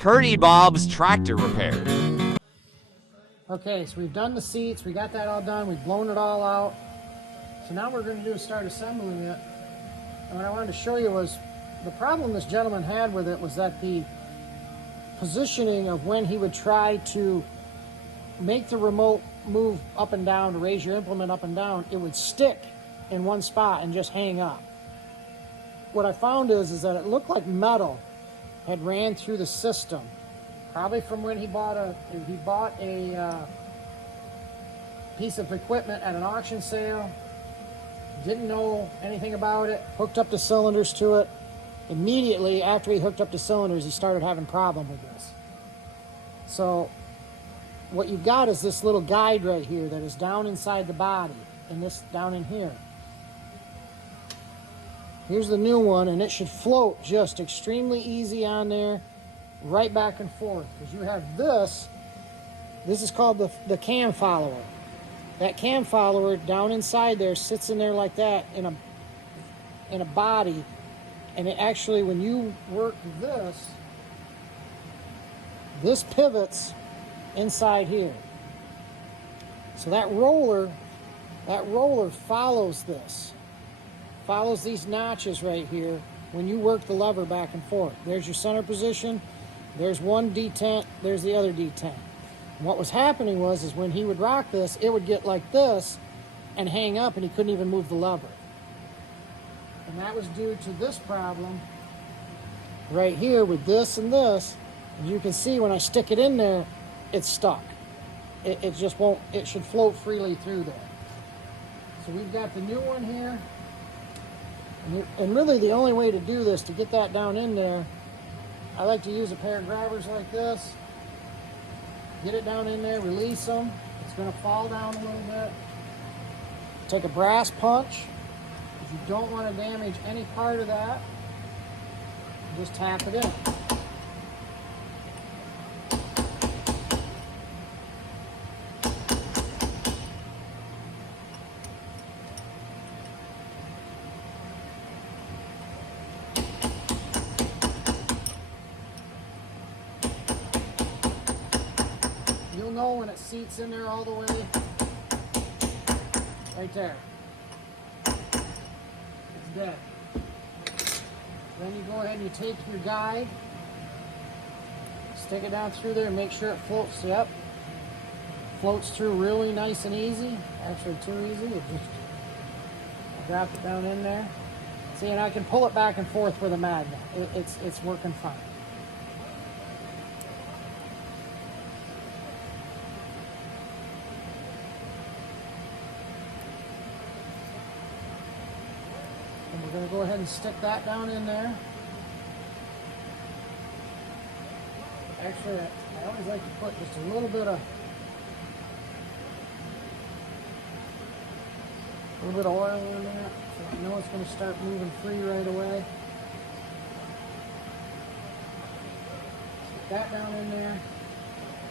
Curdy Bob's Tractor Repair. Okay, so we've done the seats, we got that all done, we've blown it all out. So now what we're going to do is start assembling it. And what I wanted to show you was the problem this gentleman had with it was that the positioning of when he would try to make the remote move up and down, to raise your implement up and down, it would stick in one spot and just hang up. What I found is that it looked like metal had ran through the system, probably from when he bought a piece of equipment at an auction sale, didn't know anything about it, hooked up the cylinders to it. Immediately after he hooked up the cylinders, he started having problem with this. So what you've got is this little guide right here that is down inside the body, and this down in here. Here's the new one, and it should float just extremely easy on there, right back and forth, because you have this is called the cam follower. That cam follower down inside there sits in there like that in a body, and it actually, when you work this pivots inside here. So that roller follows this. Follows these notches right here when you work the lever back and forth. There's your center position, there's one detent, there's the other detent. And what was happening is when he would rock this, it would get like this and hang up, and he couldn't even move the lever. And that was due to this problem right here with this and this. And you can see when I stick it in there, it's stuck. It just won't, it should float freely through there. So we've got the new one here. And really the only way to do this, to get that down in there, I like to use a pair of grabbers like this. Get it down in there, release them. It's going to fall down a little bit. Take a brass punch. If you don't want to damage any part of that, just tap it in. You'll know when it seats in there all the way. Right there. It's dead. Then you go ahead and you take your guide, stick it down through there and make sure it floats. Yep. Floats through really nice and easy. Actually too easy. I dropped it down in there. See, and I can pull it back and forth with a magnet. It's working fine. And we're going to go ahead and stick that down in there. Actually, I always like to put just a little bit of oil in there, so I know it's going to start moving free right away. Stick that down in there.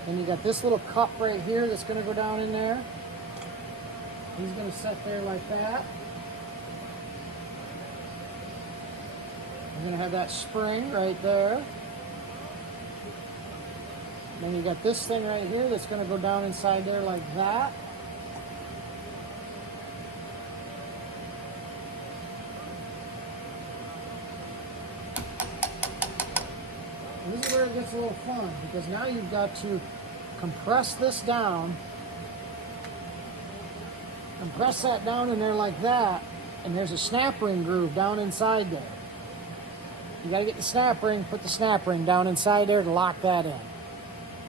Then you got this little cup right here that's going to go down in there. He's going to sit there like that. You're going to have that spring right there. Then you got this thing right here that's going to go down inside there like that. And this is where it gets a little fun, because now you've got to compress this down. Compress that down in there like that, and there's a snap ring groove down inside there. You got to get the snap ring, put the snap ring down inside there to lock that in.